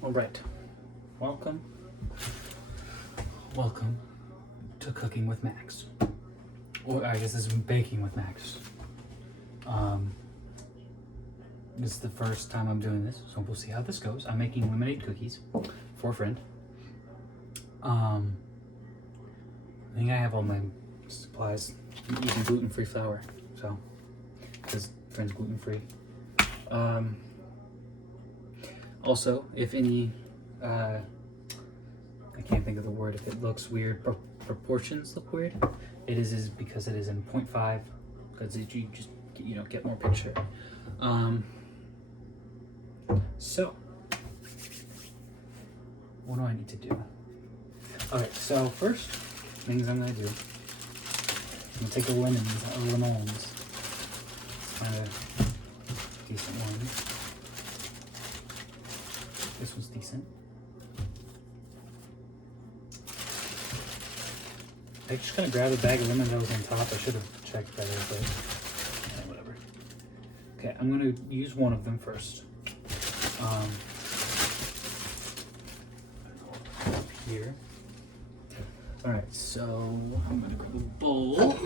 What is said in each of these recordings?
All right, welcome to Cooking with Max. Or I guess this is Baking with Max. This is the first time I'm doing this, so we'll see how this goes. I'm making lemonade cookies for a friend. I think I have all my supplies. I'm using gluten-free flour, so because friend's gluten-free. Also, if any, I can't think of the word. If it looks weird, proportions look weird. It is because it is in 0.5, because you just get more picture. So what do I need to do? Okay, so first things I'm gonna do. I'm gonna take the lemons. Find a decent one. This one's decent. I just kind of grabbed a bag of lemons that was on top. I should have checked better, but whatever. Okay, I'm gonna use one of them first. Here. All right, so I'm gonna grab a bowl,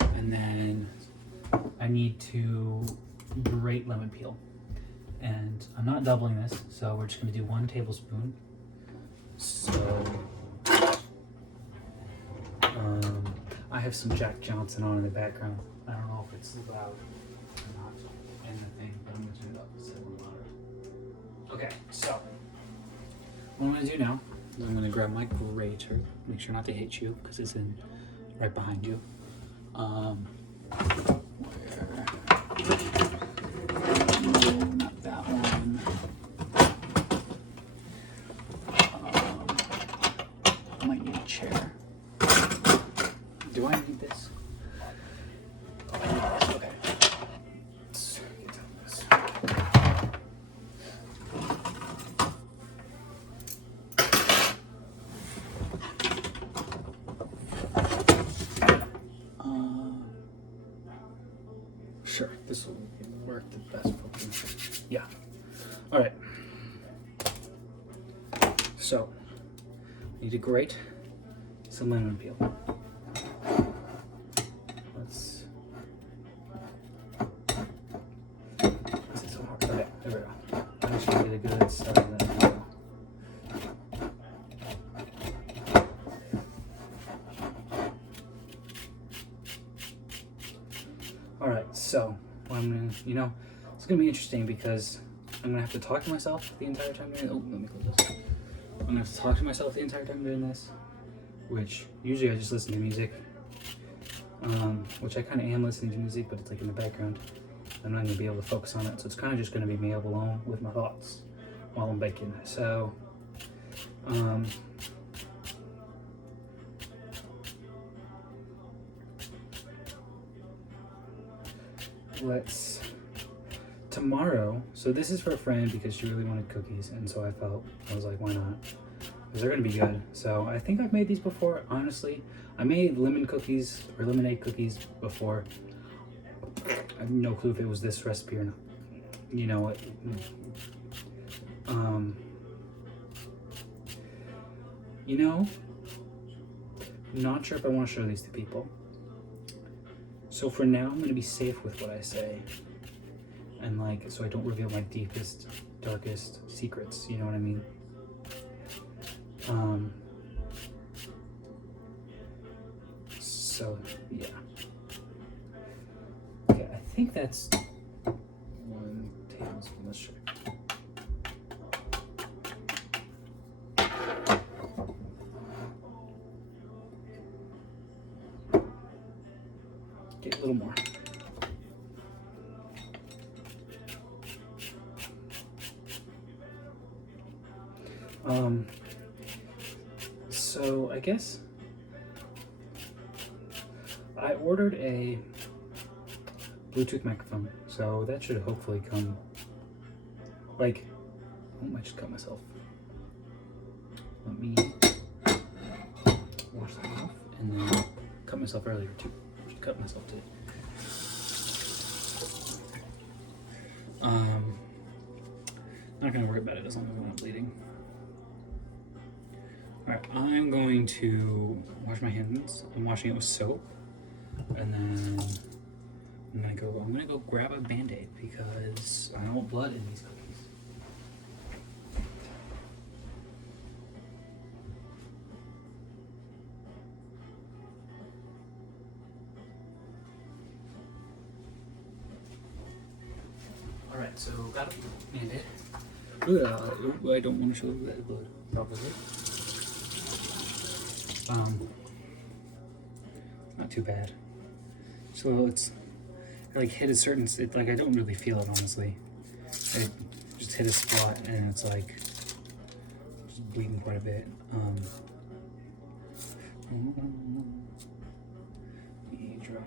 and then I need to grate lemon peel. And I'm not doubling this, so we're just gonna do 1 tablespoon. So, I have some Jack Johnson on in the background. I don't know if it's loud or not in the thing, but I'm gonna turn it up so it's a little louder. Okay, so what I'm gonna do now is I'm gonna grab my grater. Make sure not to hit you because it's in right behind you. Not that one. I might need a chair. Do I need this? Oh, I need this. Okay. Let's get down this. Sure, this will work the best for me. Yeah. All right. So, need to grate some lemon peel. Let's. This is so hard. Okay, there we go. I'm just gonna get a good start of that. All right, so I'm gonna, it's gonna be interesting because I'm gonna have to talk to myself the entire time doing. Oh, let me close this. I'm gonna have to talk to myself the entire time doing this, which usually I just listen to music, which I kind of am listening to music, but it's like in the background. I'm not gonna be able to focus on it, so it's kind of just gonna be me alone with my thoughts while I'm baking. So, tomorrow, so this is for a friend because she really wanted cookies, and so I was like, why not? Because they're gonna be good. So I think I've made these before, honestly. I made lemonade cookies before. I have no clue if it was this recipe or not. You know what? Not sure if I want to show these to people. So for now, I'm gonna be safe with what I say. And so I don't reveal my deepest, darkest secrets, you know what I mean? So, yeah. Okay, I think that's 1 tablespoon, let's check. Get a little more. So I guess I ordered a Bluetooth microphone, so that should hopefully come. Oh, I just cut myself. Let me wash that off, and then cut myself earlier too. Just cut myself too. Not gonna worry about it as long as I'm not bleeding. Alright, I'm going to wash my hands. I'm washing it with soap. And then I'm gonna go grab a Band-Aid because I don't want blood in these cookies. Alright, so got a Band-Aid. I don't want to show that blood, probably. Not too bad. So it's like hit a certain, like I don't really feel it honestly. It just hit a spot and it's like just bleeding quite a bit. Let me dry off.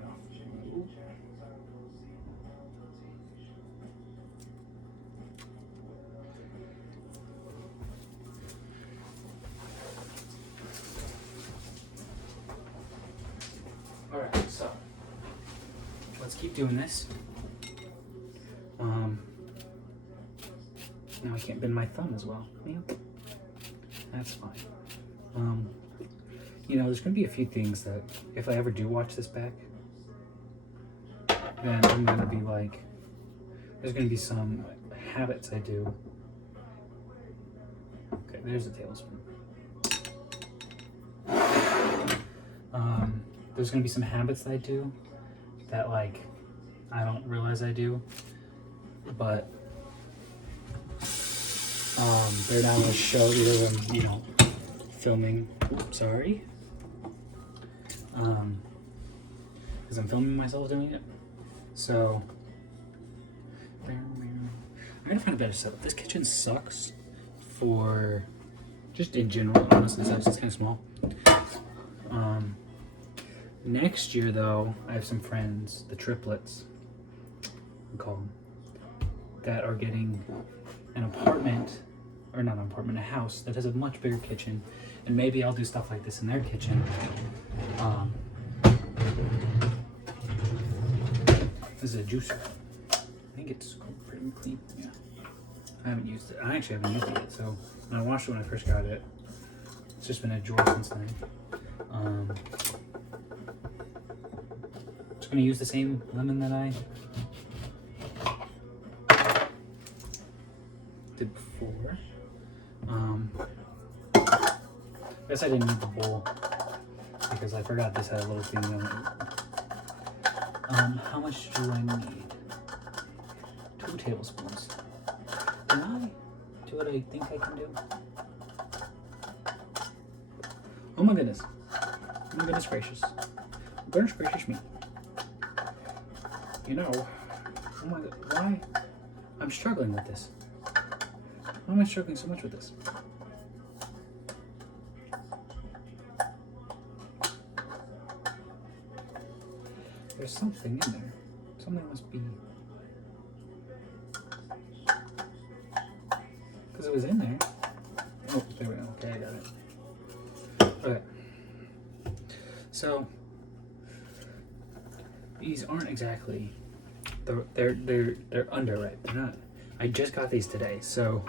Alright, so let's keep doing this. Now I can't bend my thumb as well. Yeah. That's fine. You know, there's gonna be a few things that if I ever do watch this back, then I'm gonna be like, there's gonna be some habits I do. Okay, there's a tablespoon. There's gonna be some habits that I do that like I don't realize I do, but they're not gonna show because I'm, you know, filming. Sorry, because I'm filming myself doing it. So I'm gonna find a better setup. This kitchen sucks for just in general. Honestly, so it's just kind of small. Next year, though, I have some friends, the triplets, we call them, that are getting an apartment, or not an apartment, a house that has a much bigger kitchen, and maybe I'll do stuff like this in their kitchen. This is a juicer. I think it's pretty clean. Yeah, I haven't used it. I actually haven't used it yet. So when I washed it when I first got it, it's just been a joy since then. Just gonna use the same lemon that I did before. Guess I didn't need the bowl because I forgot this had a little thing on it. How much do I need? 2 tablespoons. Can I do what I think I can do? Oh my goodness. Oh my goodness gracious. Goodness gracious me. You know, oh my god, why? I'm struggling with this. Why am I struggling so much with this? There's something in there. Something must be. Because it was in there. Oh, there we go. Okay, I got it. Okay. So these aren't exactly. They're underripe. They're not. I just got these today, so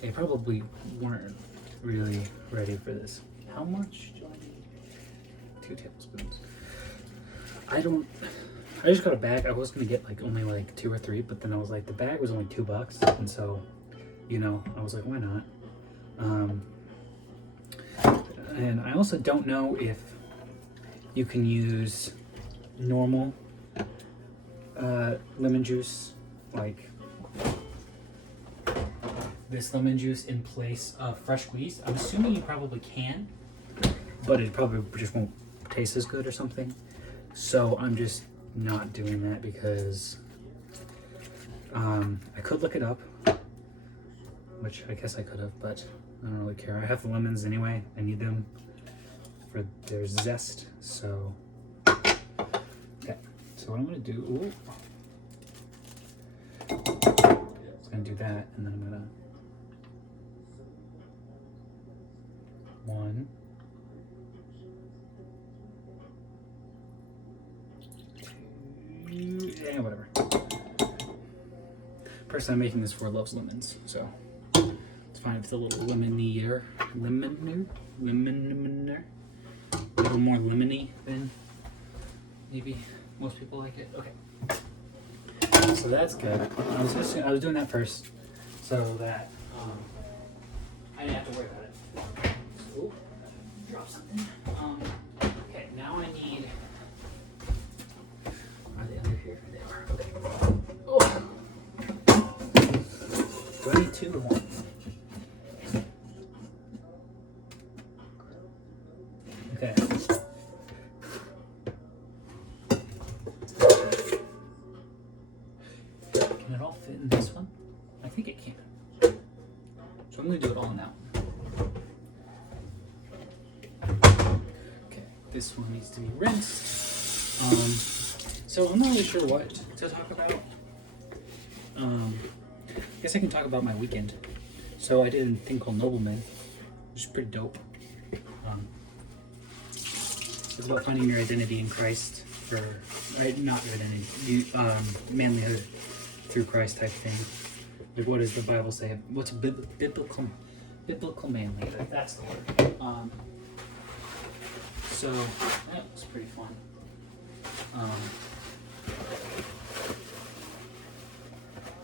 they probably weren't really ready for this. How much do I need? 2 tablespoons. I just got a bag. I was gonna get like only like 2 or 3, but then I was like, the bag was only $2, and so, you know, I was like, why not? And I also don't know if you can use normal lemon juice, like this lemon juice in place of fresh squeezed. I'm assuming you probably can, but it probably just won't taste as good or something. So I'm just not doing that because I could look it up, which I guess I could have, but I don't really care. I have the lemons anyway. I need them for their zest. So, okay. So what I'm gonna do, I'm gonna do that, and then I'm gonna 1, 2, yeah, whatever. because I'm making this for Loves Lemons, so it's fine if it's a little lemonier, a little more lemony than maybe most people like it. Okay, so that's good. I was doing that first so that I didn't have to worry about it. So, drop something. Okay, now I need. Are they under here? They are. Okay. Oh. Do I need 2 or 1? Okay. Can it all fit in this one? I think it can. So I'm going to do it all now. Okay, this one needs to be rinsed. So I'm not really sure what to talk about. I guess I can talk about my weekend. So I did a thing called Nobleman, which is pretty dope. It's about finding your identity in Christ, or not your identity, manlyhood through Christ type thing. Like, what does the Bible say? What's biblical manlyhood? That's the word. So that was pretty fun.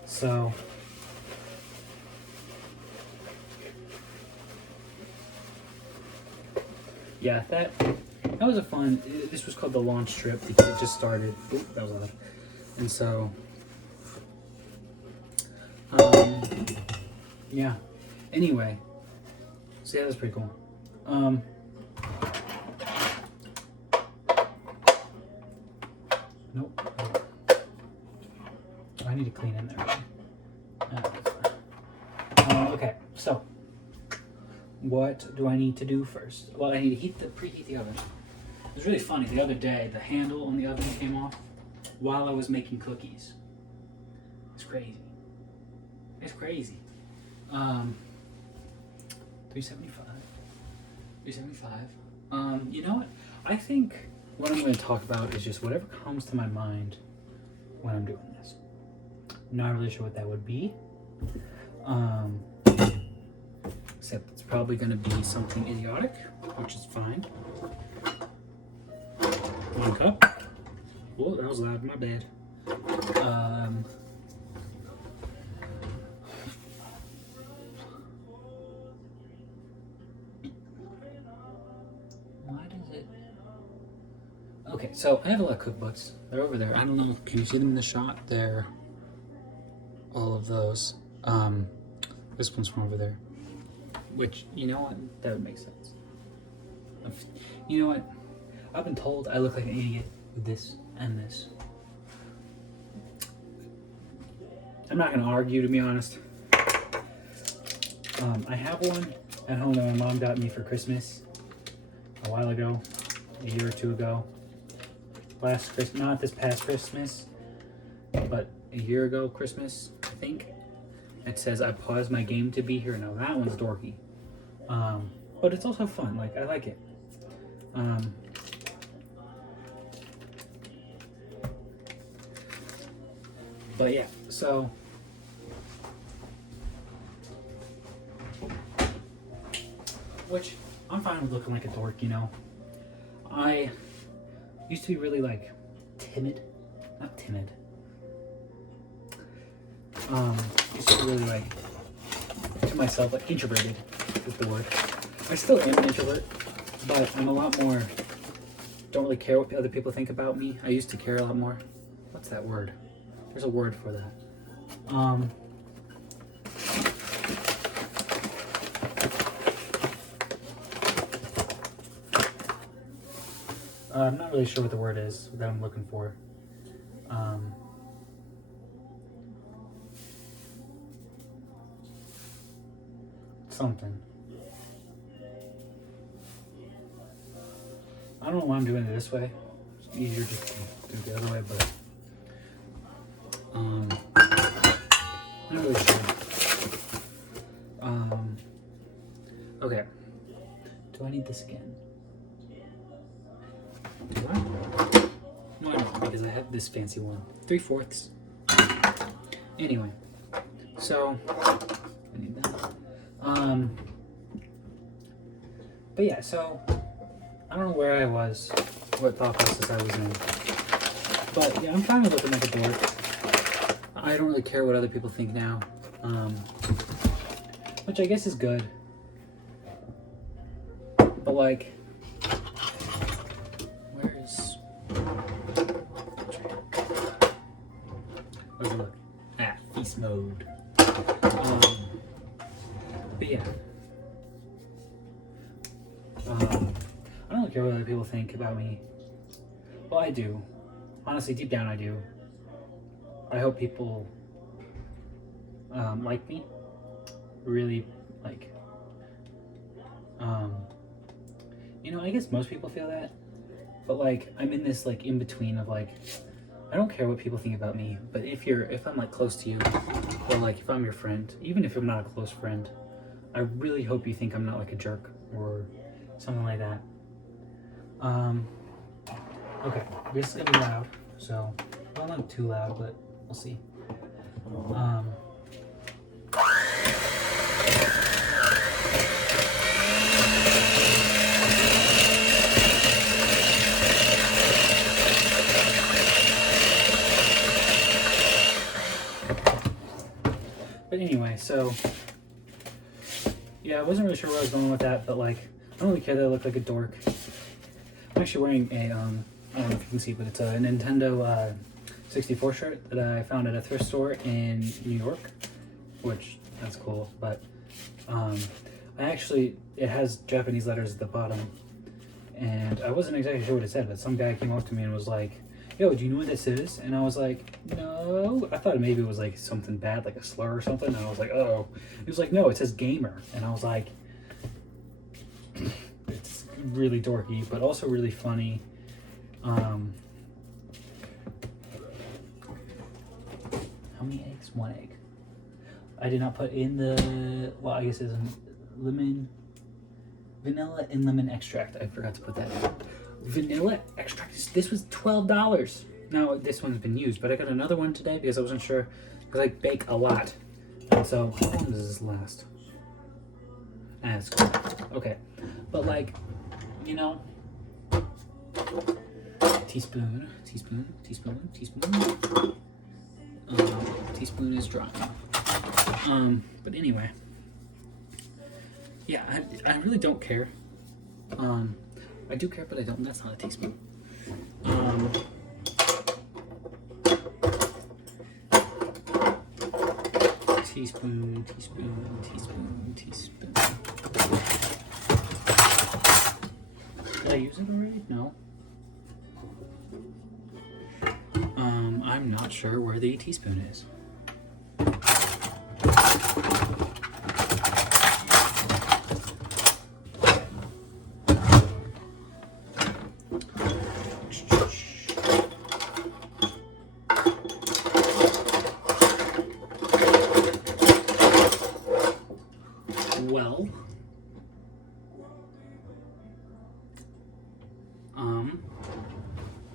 So yeah, that was a fun. This was called the launch trip because it just started. Oop, that was loud. And so, yeah. Anyway, so yeah, that was pretty cool. Nope. I need to clean in there. Okay, so what do I need to do first? Well, I need to preheat the oven. It was really funny. The other day, the handle on the oven came off while I was making cookies. It's crazy. It's crazy. 375. 375. You know what? I think what I'm going to talk about is just whatever comes to my mind when I'm doing this. I'm not really sure what that would be. Except it's probably going to be something idiotic, which is fine. 1 cup. Oh, that was loud. My bad. Why does it? Okay, so I have a lot of cookbooks. They're over there. I don't know. Can you see them in the shot? They're all of those. This one's from over there. Which, you know what? That would make sense. You know what? I've been told I look like an idiot with this and this. I'm not going to argue, to be honest. I have one at home that my mom got me for Christmas a while ago, a year or 2 ago. Last Christmas, not this past Christmas, but a year ago Christmas, I think. It says, I paused my game to be here. Now that one's dorky. But it's also fun. Like, I like it. But yeah, so which I'm fine with looking like a dork, you know. I used to be really like timid. Not timid. Used to be really like to myself, like introverted is the word. I still am an introvert, but I'm a lot more, don't really care what other people think about me. I used to care a lot more. What's that word? There's a word for that. I'm not really sure what the word is that I'm looking for. Something. I don't know why I'm doing it this way. It's easier just to do it the other way, but I'm not really sure. Okay. Do I need this again? Do I? Why not? Because I have this fancy one. 3/4. Anyway, So I need that. But yeah, so I don't know where I was, what thought process I was in. But yeah, I'm kind of looking like a dork. I don't really care what other people think now. Which I guess is good. But like, where's it look? Ah, feast mode. But yeah. I don't really care what other people think about me. Well, I do. Honestly, deep down I do. I hope people like me. Really, like, you know, I guess most people feel that. But like, I'm in this like in between of like, I don't care what people think about me, but if I'm like close to you, or like if I'm your friend, even if I'm not a close friend, I really hope you think I'm not like a jerk or something like that. Okay, this is gonna be loud, so, well, not too loud, but we'll see. But anyway, so, yeah, I wasn't really sure where I was going with that, but like, I don't really care that I look like a dork. I'm actually wearing a, I don't know if you can see, but it's a Nintendo 64 shirt that I found at a thrift store in New York, which, that's cool, but it has Japanese letters at the bottom, and I wasn't exactly sure what it said, but some guy came up to me and was like, yo, do you know what this is? And I was like, no. I thought maybe it was like something bad, like a slur or something, and I was like, oh. He was like, no, it says gamer, and I was like, it's really dorky, but also really funny. How many eggs? 1 egg. I did not put in the, well, I guess it's vanilla and lemon extract. I forgot to put that in. Vanilla extract. This was $12. Now, this one's been used, but I got another one today because I wasn't sure, because I bake a lot. And so, how long does this last? That's cool. Okay. But like, you know, teaspoon. Teaspoon is dry. But anyway, yeah, I really don't care. I do care, but I don't. That's not a teaspoon. Teaspoon. Did I use it already? No. I'm not sure where the teaspoon is. Well,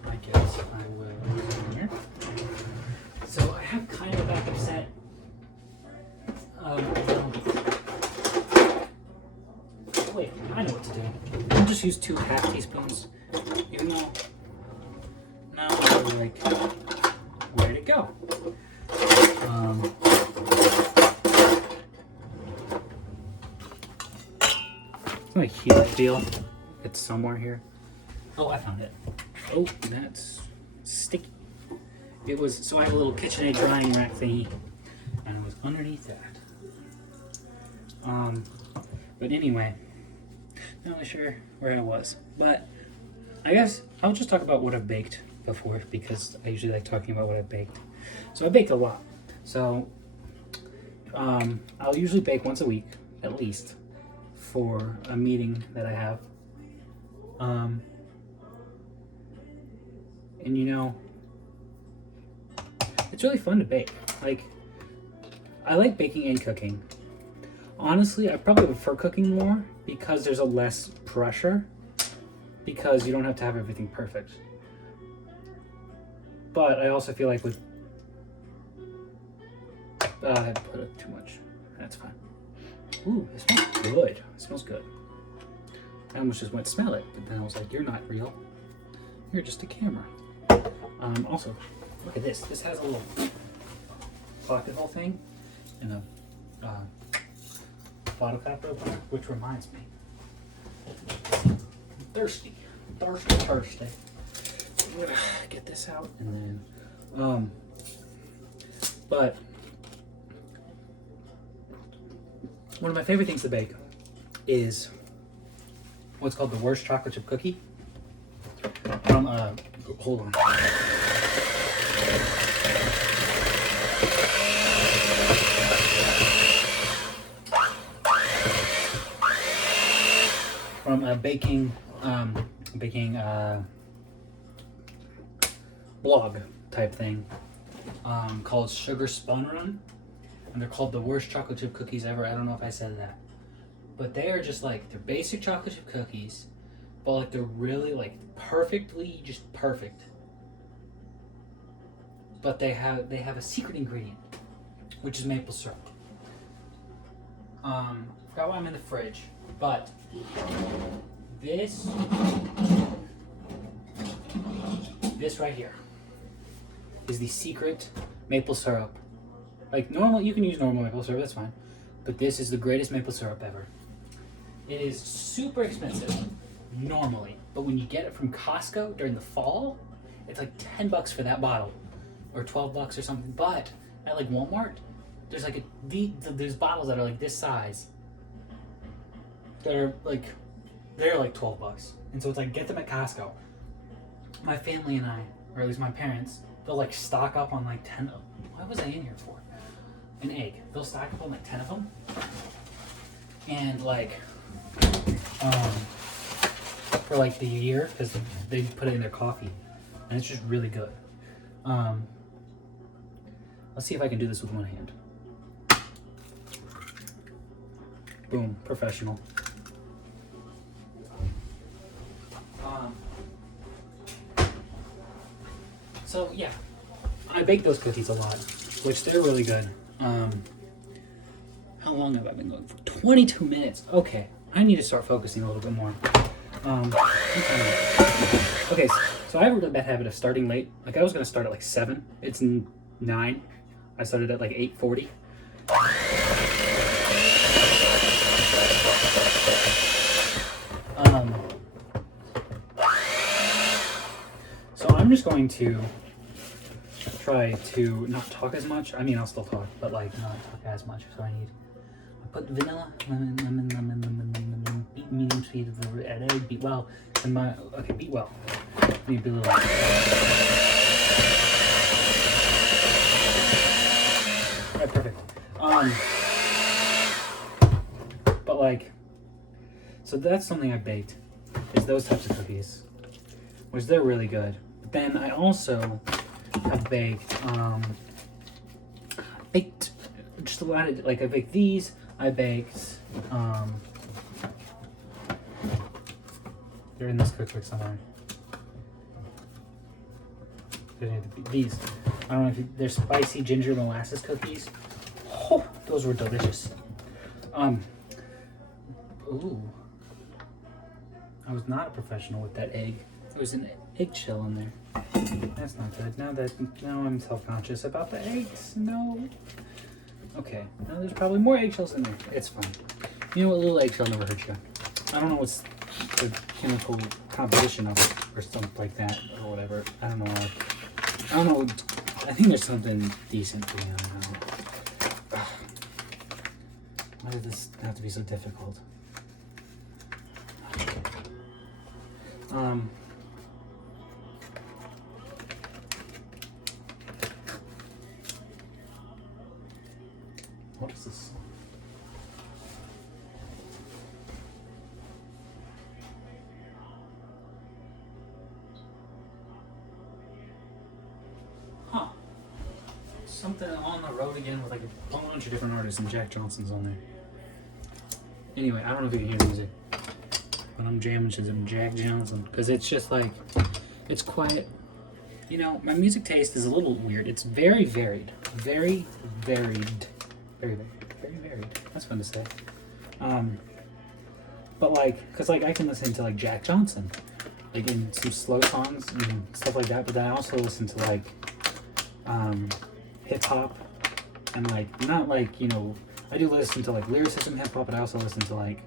I guess I will come here. So I have kind of a backup set. Wait, I know what to do. I'll just use 2 half teaspoons, even though now I'm like, where'd it go? It's like heel feel. It's somewhere here. Oh, I found it. Oh, that's sticky. It was, so I have a little KitchenAid drying rack thingy, and it was underneath that. But anyway, not really sure where I was, but I guess I'll just talk about what I've baked before, because I usually like talking about what I've baked. So I baked a lot. So I'll usually bake once a week, at least, for a meeting that I have. And you know, it's really fun to bake. Like, I like baking and cooking. Honestly, I probably prefer cooking more because there's a less pressure, because you don't have to have everything perfect. But I also feel like I put it too much. That's fine. Ooh, it smells good. It smells good. I almost just went smell it, but then I was like, you're not real. You're just a camera. Also, look at this. This has a little pocket hole thing and a bottle cap opener, which reminds me. I'm thirsty. Thirsty. I'm gonna get this out and then, but one of my favorite things to bake is what's called the worst chocolate chip cookie from, hold on. From a baking blog type thing called Sugar Spun Run, and they're called the worst chocolate chip cookies ever. I don't know if I said that, but they are just like, they're basic chocolate chip cookies, but like they're really like perfectly just perfect. But they have a secret ingredient, which is maple syrup. Forgot why I'm in the fridge, but this right here is the secret maple syrup. Like normal, you can use normal maple syrup, that's fine. But this is the greatest maple syrup ever. It is super expensive normally, but when you get it from Costco during the fall, it's like $10 for that bottle, or $12 or something. But at like Walmart, there's like there's bottles that are like this size that are like, they're like $12, and so it's like, get them at Costco. My family and I, or at least my parents, they'll like stock up on like 10 of, what was I in here for? An egg. They'll stock up on like 10 of them, and like for like the year, because they put it in their coffee, and it's just really good. Let's see if I can do this with one hand. Boom, professional. So yeah, I bake those cookies a lot, which they're really good. How long have I been going for? 22 minutes. Okay, I need to start focusing a little bit more. Okay, so I have a really bad habit of starting late. Like I was gonna start at like 7. It's 9. I started at like 8:40. So I'm just going to try to not talk as much. I mean, I'll still talk, but like not talk as much. So I put vanilla, lemon, beat medium speed, beat well, and beat well. Need to be a little. Alright, perfect. But like, so that's something I baked, is those types of cookies, which they're really good. But then I also have baked just a lot of, like I baked these. I baked they're in this cookbook somewhere. These, I don't know if they're spicy ginger molasses cookies. Oh, those were delicious. Ooh, I was not a professional with that egg. There was an eggshell in there. That's not good. Now I'm self-conscious about the eggs. No. Okay, now there's probably more eggshells in there. It's fine. You know what, a little eggshell never hurt you. I don't know what's the chemical composition of it, or something like that, or whatever. I don't know. I think there's something decent going on now. Why did this have to be so difficult? What is this? Huh. Something on the road again with like a bunch of different artists, and Jack Johnson's on there. Anyway, I don't know if you can hear the music, but I'm jamming to some Jack Johnson because it's just like, it's quiet. You know, my music taste is a little weird. It's very varied. Very varied. Very varied. That's fun to say. But like, cause like I can listen to like Jack Johnson, like in some slow songs and stuff like that. But then I also listen to like hip hop and like not like, you know, I do listen to like lyricism hip hop, but I also listen to like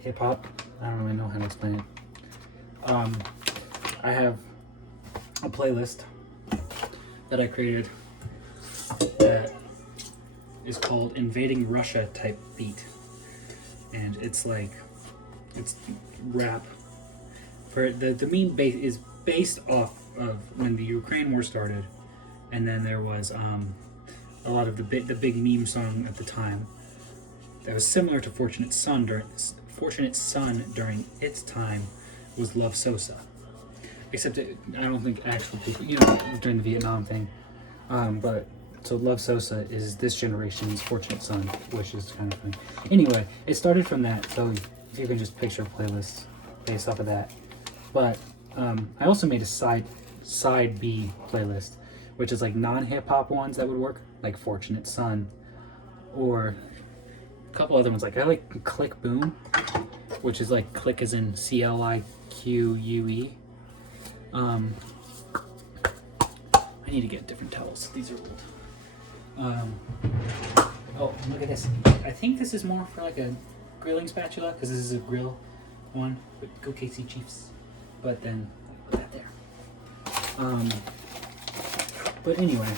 hip hop. I don't really know how to explain it. I have a playlist that I created that is called Invading Russia Type Beat. And it's like, it's rap. For the meme base is based off of when the Ukraine war started, and then there was a lot of the big meme song at the time that was similar to Fortunate Son during its time was Love Sosa. Except I don't think actual people, you know, during the Vietnam thing. But so Love Sosa is this generation's Fortunate Son, which is kind of funny. Anyway, it started from that, so if you can just picture a playlist based off of that. But I also made a side B playlist, which is like non-hip hop ones that would work, like Fortunate Son, or a couple other ones. Like I like Click Boom, which is like click as in CLIQUE. I need to get different towels. These are old. Oh, look at this. I think this is more for like a grilling spatula, because this is a grill one. But go KC Chiefs. But then put that there. But anyway,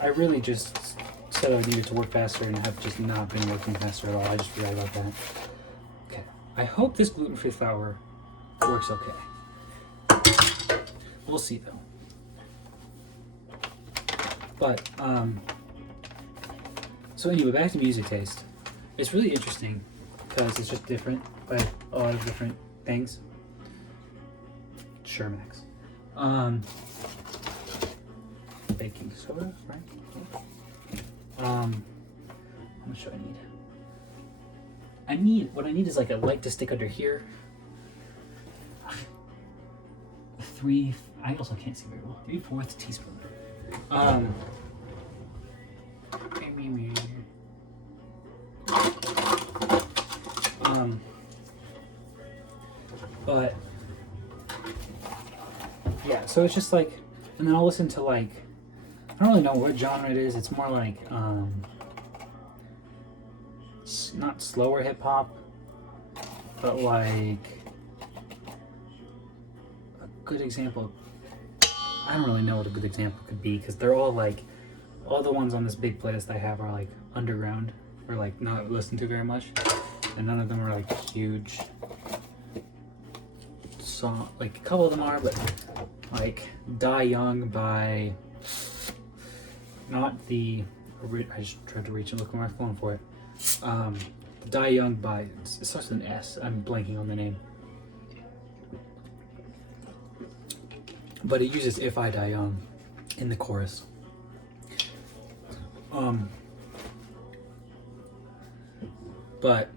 I really just said I needed to work faster, and I have just not been working faster at all. I just forgot about that. Okay. I hope this gluten-free flour works okay. We'll see though. But so anyway, back to music taste. It's really interesting because it's just different by a lot of different things. Shermax. Baking soda, right? How much do I need? What I need is like a light to stick under here. I also can't see very well. 3/4 teaspoon. But yeah, so it's just like, and then I'll listen to like, I don't really know what genre it is. It's more like not slower hip hop, but like a good example. I don't really know what a good example could be, because they're all like, all the ones on this big playlist I have are like underground, or like not listened to very much, and none of them are like huge song. Like a couple of them are, but like Die Young by, not the, I just tried to reach and look on my phone for it. Die Young by, it starts with an S. I'm blanking on the name. But it uses If I Die Young in the chorus. But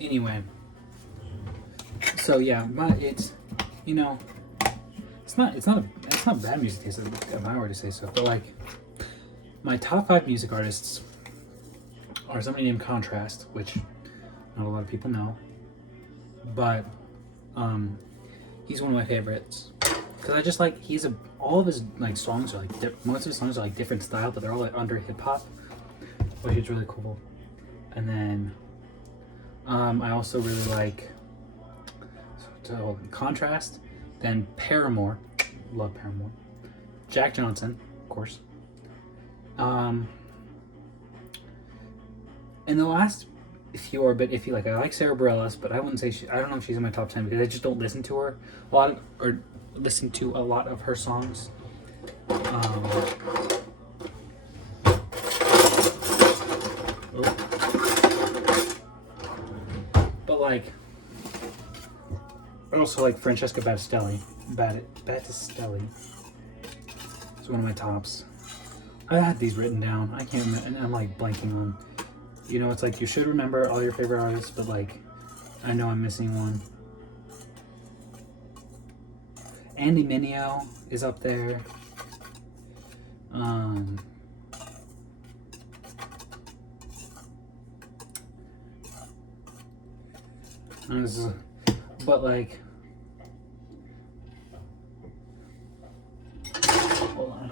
anyway, so yeah, it's, you know, it's not bad music taste, if I were to say so. But like, my top 5 music artists are somebody named Contrast, which not a lot of people know, but he's one of my favorites, because I just like, all of his like songs are like most of his songs are like different style, but they're all like under hip hop, which is really cool. And then I also really like Contrast, then Paramore, love Paramore, Jack Johnson, of course, and the last few are a bit iffy. Like I like Sarah Bareilles, but I wouldn't say I don't know if she's in my top 10, because I just don't listen to her a lot, or listen to a lot of her songs. But like, I also like Francesca Battistelli. Battistelli is one of my tops. I had these written down. I can't remember, and I'm like blanking on. You know, it's like you should remember all your favorite artists, but like, I know I'm missing one. Andy Mineo is up there. Um, but like, hold on.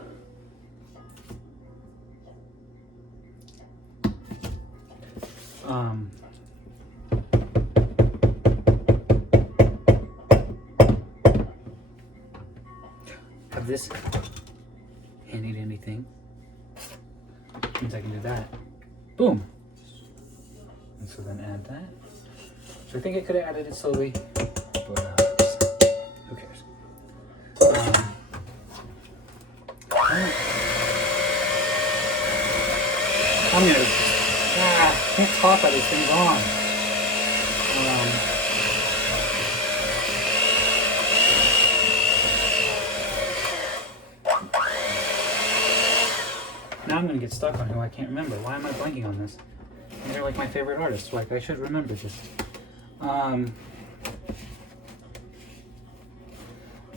Have this handy dandy thing. Means I can do that. Boom. And so then add that. So I think I could have added it slowly, but who cares? I'm gonna can't talk while this thing's on. Now I'm gonna get stuck on who I can't remember. Why am I blanking on this? They're like my favorite artists. Like I should remember this.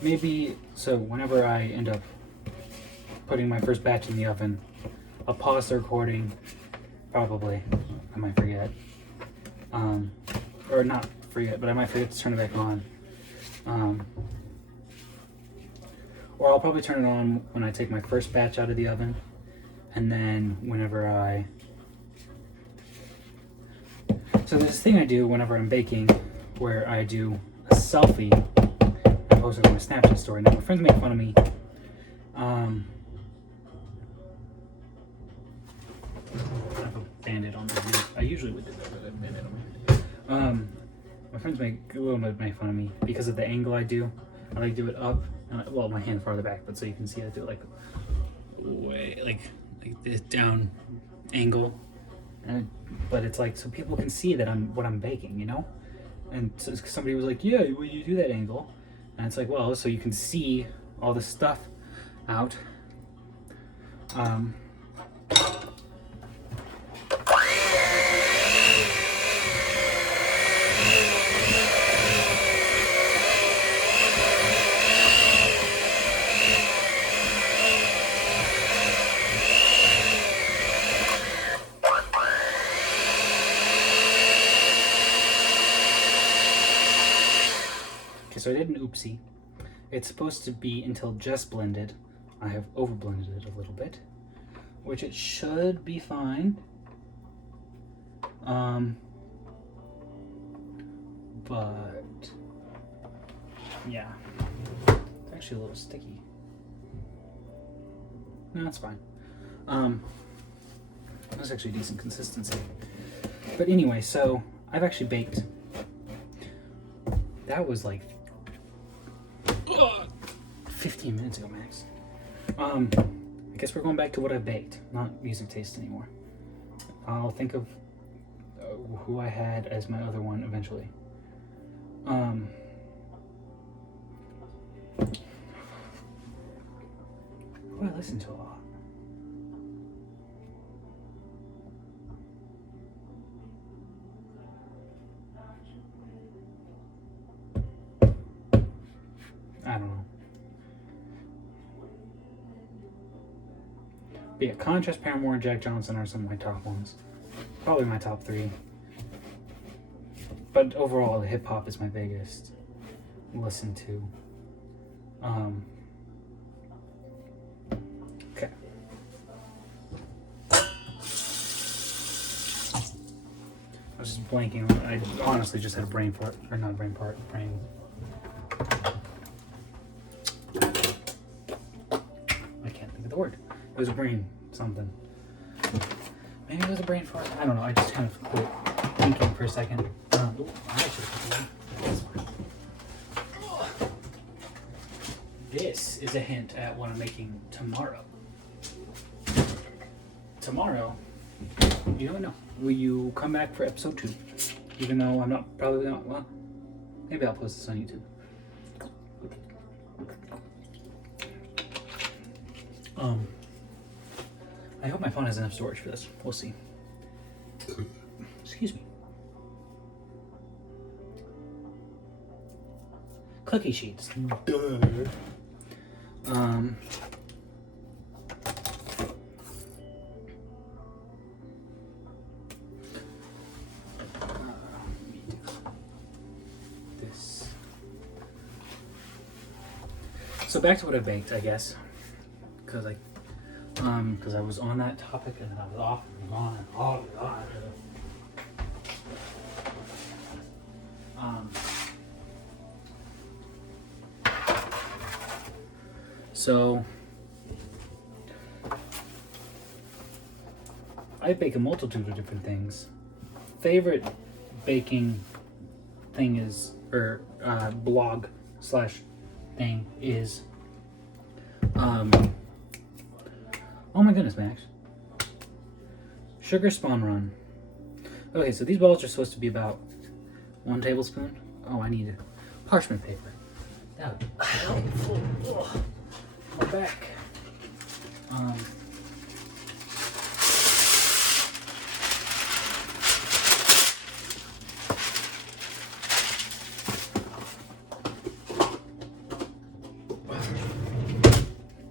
Maybe so. Whenever I end up putting my first batch in the oven, I'll pause the recording. Probably, I might forget. Or not forget, but I might forget to turn it back on. Or I'll probably turn it on when I take my first batch out of the oven, and then whenever I. So there's this thing I do whenever I'm baking, where I do a selfie and post it on my Snapchat story. Now my friends make fun of me. I have a bandit on my hand. I usually would do that, but I have a bandit on my hand. My friends make a little bit make fun of me because of the angle I do. I like to do it up, and well, my hand farther back, but so you can see I do it like way like this down angle. But it's like so people can see that what I'm baking, you know. And so somebody was like, "Yeah, well, you do that angle," and it's like, well, so you can see all the stuff out. So I did an oopsie. It's supposed to be until just blended. I have over blended it a little bit, which it should be fine. But yeah, it's actually a little sticky. No, it's fine. That's actually decent consistency. But anyway, so I've actually baked. That was like 15 minutes ago, max. I guess we're going back to what I baked, not music taste anymore. I'll think of who I had as my other one eventually. Who I listen to a lot. I don't know. But yeah, Contrast, Paramore, and Jack Johnson are some of my top ones. Probably my top 3. But overall, hip hop is my biggest listen to. Okay. I was just blanking. I honestly just had a brain fart, or not a brain fart, brain. I can't think of the word. It was a brain something. Maybe it was a brain fart. I don't know. I just kind of quit thinking for a second. This is a hint at what I'm making tomorrow. Tomorrow, you don't know. Will you come back for episode 2? Even though I'm not, probably not, well, maybe I'll post this on YouTube. I hope my phone has enough storage for this. We'll see. Excuse me. Cookie sheets. Duh. So back to what I baked, I guess, because I was on that topic and then I was off and on and off and on. So I bake a multitude of different things. Favorite baking thing is, or blog slash thing is, oh my goodness, Max. Sugar Spawn Run. Okay, so these balls are supposed to be about 1 tablespoon. Oh, I need parchment paper. That would be helpful. Ugh. My back.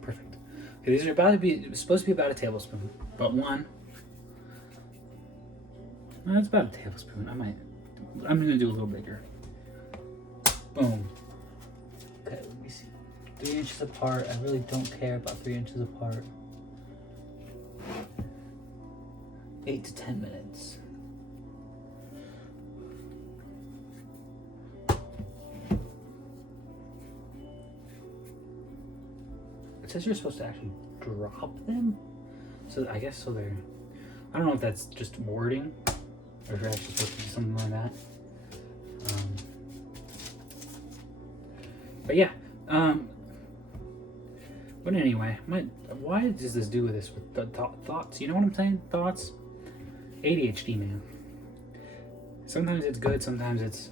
Perfect. Okay, these are supposed to be about a tablespoon, but 1. No, it's about a tablespoon. I'm gonna do a little bigger. Boom. Okay, let me see. 3 inches apart. I really don't care about 3 inches apart. 8 to 10 minutes. It says you're supposed to actually drop them. So I guess so they're, I don't know if that's just wording or if you're actually supposed to do something like that. But yeah, but anyway, why does this do this with the thoughts? You know what I'm saying? Thoughts? ADHD, man. Sometimes it's good, sometimes it's,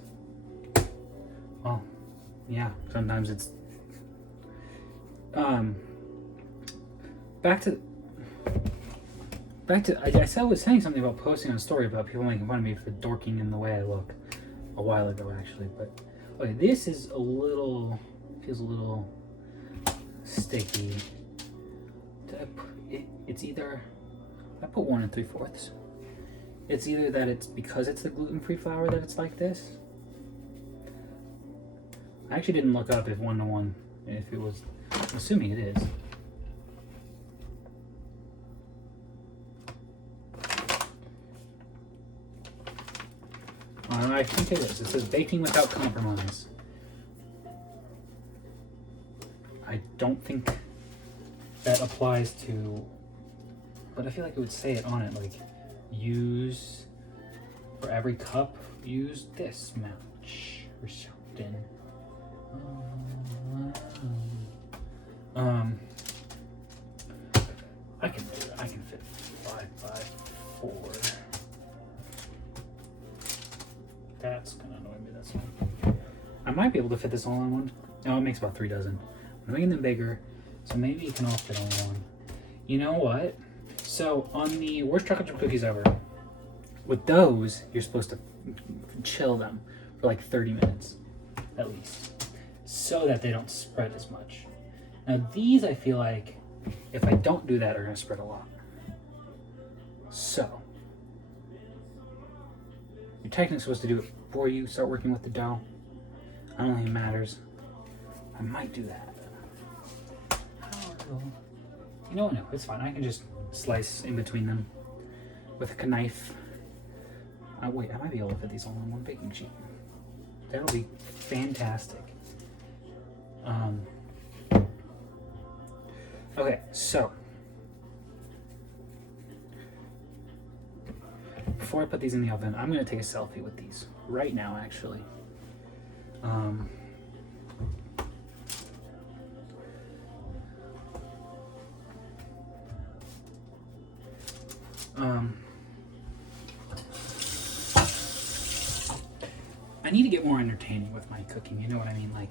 well, yeah, sometimes it's, back to, I was saying something about posting on a story about people making fun of me for dorking in the way I look a while ago, actually, but, okay, this is feels a little sticky. It's either, I put 1 3/4. It's either that it's because it's the gluten-free flour that it's like this. I actually didn't look up if 1 to 1, if it was, I'm assuming it is. I think it is. It says baking without compromise. I don't think that applies to, but I feel like it would say it on it, like, use, for every cup, use this much, or something. I can do it. I can fit 5 by 4. That's gonna annoy me, that's fine. I might be able to fit this all in one. No, it makes about 3 dozen. I'm making them bigger, so maybe you can all fit on one. You know what? So on the worst chocolate chip cookies ever, with those, you're supposed to chill them for like 30 minutes, at least, so that they don't spread as much. Now these, I feel like, if I don't do that, are gonna spread a lot. So, you're technically supposed to do it before you start working with the dough. I don't think it matters. I might do that. You know what? No, it's fine. I can just slice in between them with a knife. Wait, I might be able to fit these all on one baking sheet. That'll be fantastic. Okay, so before I put these in the oven, I'm gonna take a selfie with these right now, actually. I need to get more entertaining with my cooking, you know what I mean? Like,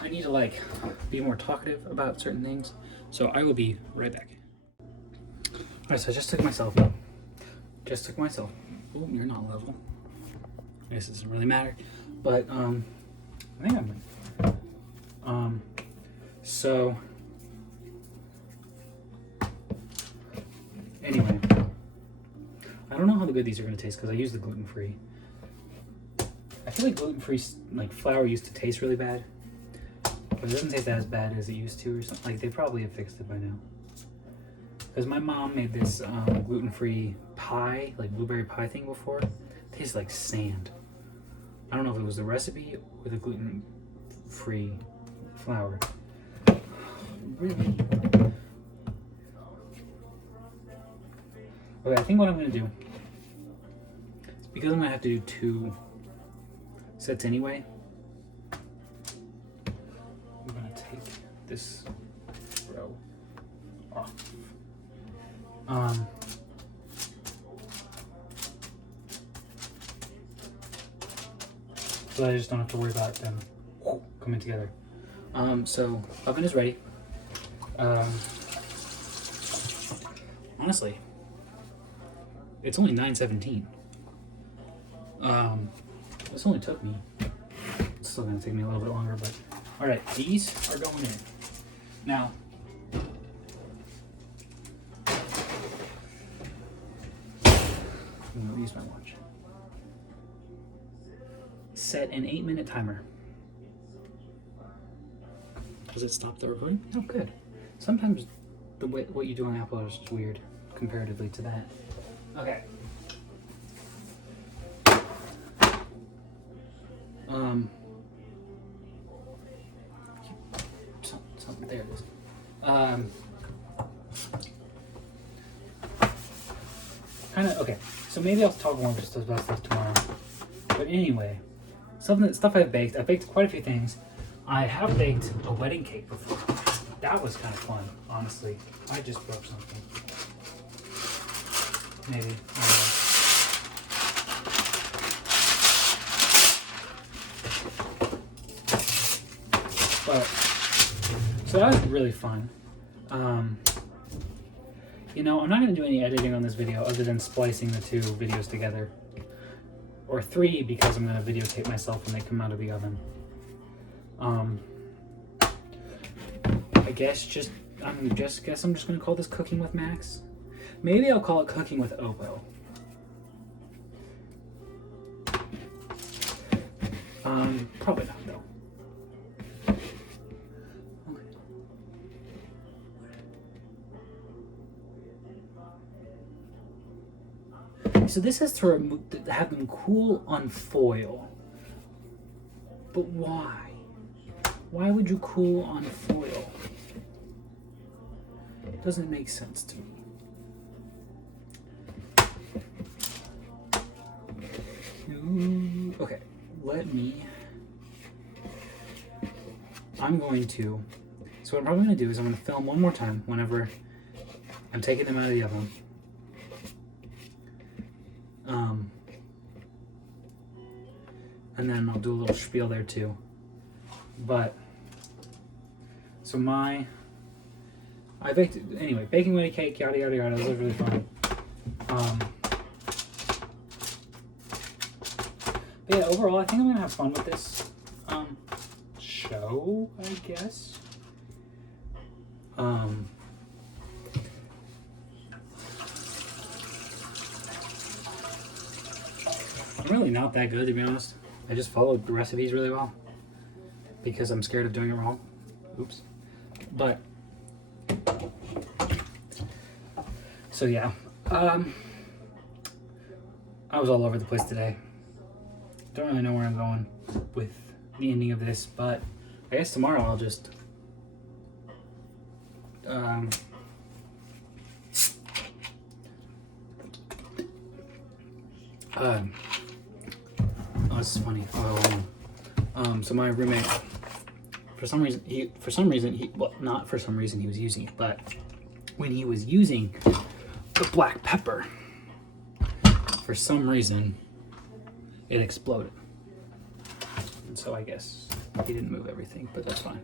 I need to like be more talkative about certain things. So I will be right back. Alright, so I just took myself. Oh, you're not level. I guess it doesn't really matter. But I think I'm so anyway, I don't know how good these are gonna taste because I use the gluten-free. I feel like gluten-free like flour used to taste really bad, but it doesn't taste as bad as it used to or something. Like, they probably have fixed it by now. Because my mom made this gluten-free pie, like blueberry pie thing before. It tastes like sand. I don't know if it was the recipe or the gluten-free flour. Really? Okay, I think what I'm going to do is, because I'm going to have to do 2 sets anyway, I'm going to take this row off. So I just don't have to worry about them coming together. So oven is ready. Honestly, it's only 9:17. This only took me. It's still gonna take me a little bit longer, but all right, these are going in now. I'm gonna use my watch. Set an 8-minute timer. Does it stop the recording? Oh, good. Sometimes the way what you do on Apple is just weird comparatively to that. Okay. Something there it is. Kind of okay. So maybe I'll talk more just about stuff tomorrow. But anyway, stuff I've baked. I've baked quite a few things. I have baked a wedding cake before. That was kind of fun, honestly. I just broke something. Maybe. I don't know. But, so that was really fun. You know, I'm not going to do any editing on this video other than splicing the 2 videos together. Or 3 because I'm going to videotape myself when they come out of the oven. I guess I'm just going to call this Cooking with Max. Maybe I'll call it Cooking with Opo. Probably not though. Okay. So this has to have them cool on foil. But why? Why would you cool on foil? It doesn't make sense to me. Okay, I'm going to, so what I'm probably going to do is I'm going to film one more time whenever I'm taking them out of the oven. And then I'll do a little spiel there too. But, so I baked, anyway, baking wedding cake, yada yada yada, it was really fun. But yeah, overall, I think I'm gonna have fun with this show, I guess. I'm really not that good, to be honest. I just followed the recipes really well because I'm scared of doing it wrong. Oops. But so yeah, I was all over the place today. Don't really know where I'm going with the ending of this, but I guess tomorrow I'll just oh, this is funny. So my roommate, for some reason he was using it, but when he was using the black pepper, for some reason it exploded. And so I guess he didn't move everything, but that's fine.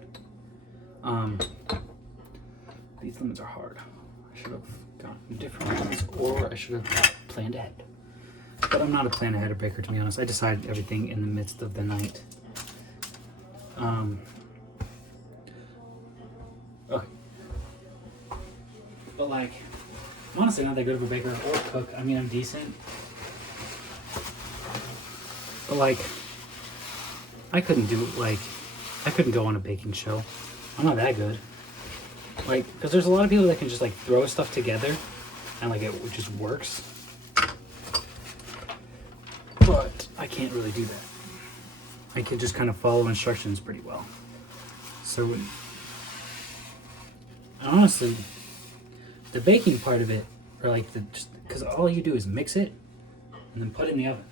These lemons are hard. I should have gotten different ones, or I should have planned ahead. But I'm not a plan ahead baker, to be honest. I decide everything in the midst of the night. Okay. But like, I'm honestly not that good of a baker or cook. I mean, I'm decent. But like, I couldn't do like I couldn't go on a baking show. I'm not that good. Like, because there's a lot of people that can just like throw stuff together and like it just works. But I can't really do that. I can just kind of follow instructions pretty well. So honestly, the baking part of it, or like the just because all you do is mix it and then put it in the oven.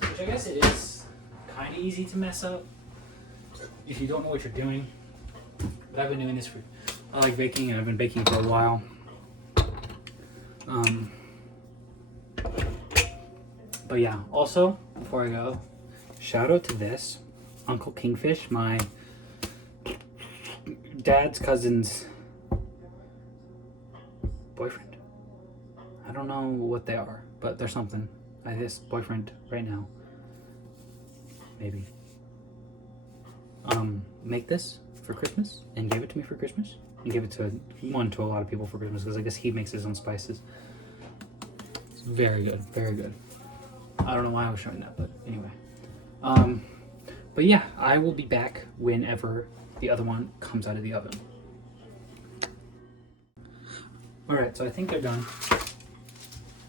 Which I guess it is kind of easy to mess up if you don't know what you're doing. But I've been doing this I like baking, and I've been baking for a while. But yeah, also, before I go, shout out to this Uncle Kingfish, my dad's cousin's boyfriend. I don't know what they are, but they're something. I guess boyfriend right now. Maybe. Make this for Christmas and gave it to me for Christmas. And gave it to a lot of people for Christmas because I guess he makes his own spices. It's very good, very good. I don't know why I was showing that, but anyway. But yeah, I will be back whenever the other one comes out of the oven. Alright, so I think they're done.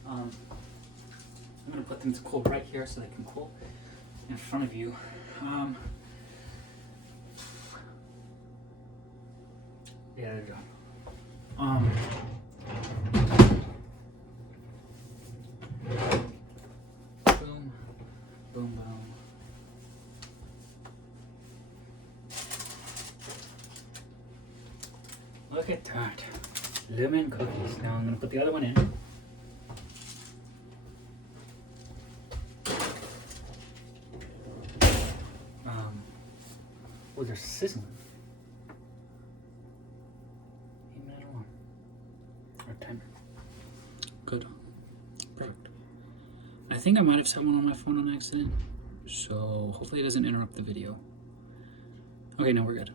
I'm going to put them to cool right here so they can cool in front of you. Yeah, they're done. Boom, boom, boom. Look at that. Lemon cookies. Now I'm going to put the other one in. Oh, they're sizzling. Good. Perfect. I think I might have set one on my phone on accident, so hopefully it doesn't interrupt the video. Okay, no, we're good.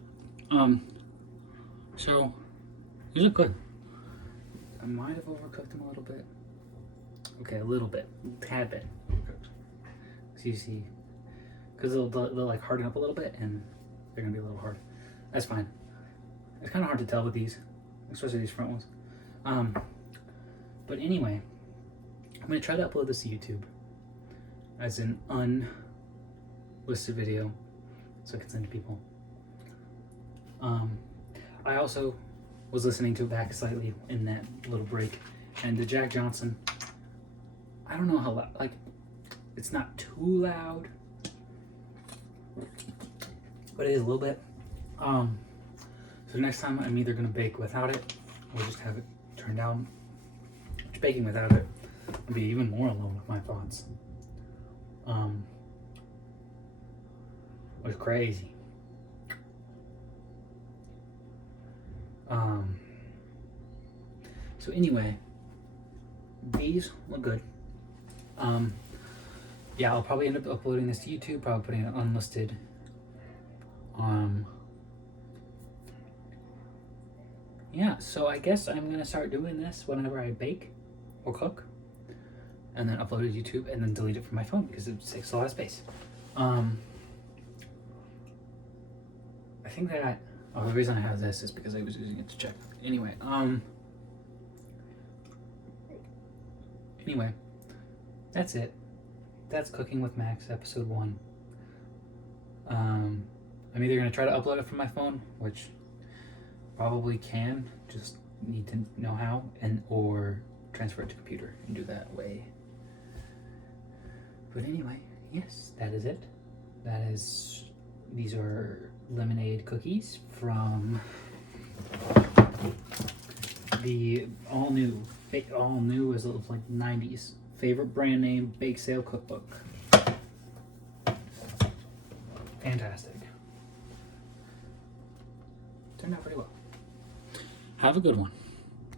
So these look good. I might have overcooked them a little bit. Okay, a little bit, a tad bit overcooked. So you see, because they'll like harden up a little bit, and they're gonna be a little hard. That's fine. It's kind of hard to tell with these, especially these front ones. But anyway, I'm going to try to upload this to YouTube as an unlisted video so I can send to people. I also was listening to it back slightly in that little break, and the Jack Johnson, I don't know how loud, like, it's not too loud, but it is a little bit. So next time I'm either going to bake without it or just have it turned down. Baking without it would be even more alone with my thoughts. It was crazy. So anyway, these look good. Yeah, I'll probably end up uploading this to YouTube, probably putting it unlisted. Yeah, so I guess I'm gonna start doing this whenever I bake or cook, and then upload it to YouTube, and then delete it from my phone because it takes a lot of space. I think that the reason I have this is because I was using it to check. Anyway, that's it. That's Cooking with Max, episode 1. I'm either gonna try to upload it from my phone, which probably can, just need to know how, and or transfer it to computer and do that way. But anyway, yes, that is it. These are lemonade cookies from the all new is like 90s favorite brand name bake sale cookbook. Fantastic. Turned out pretty well. Have a good one.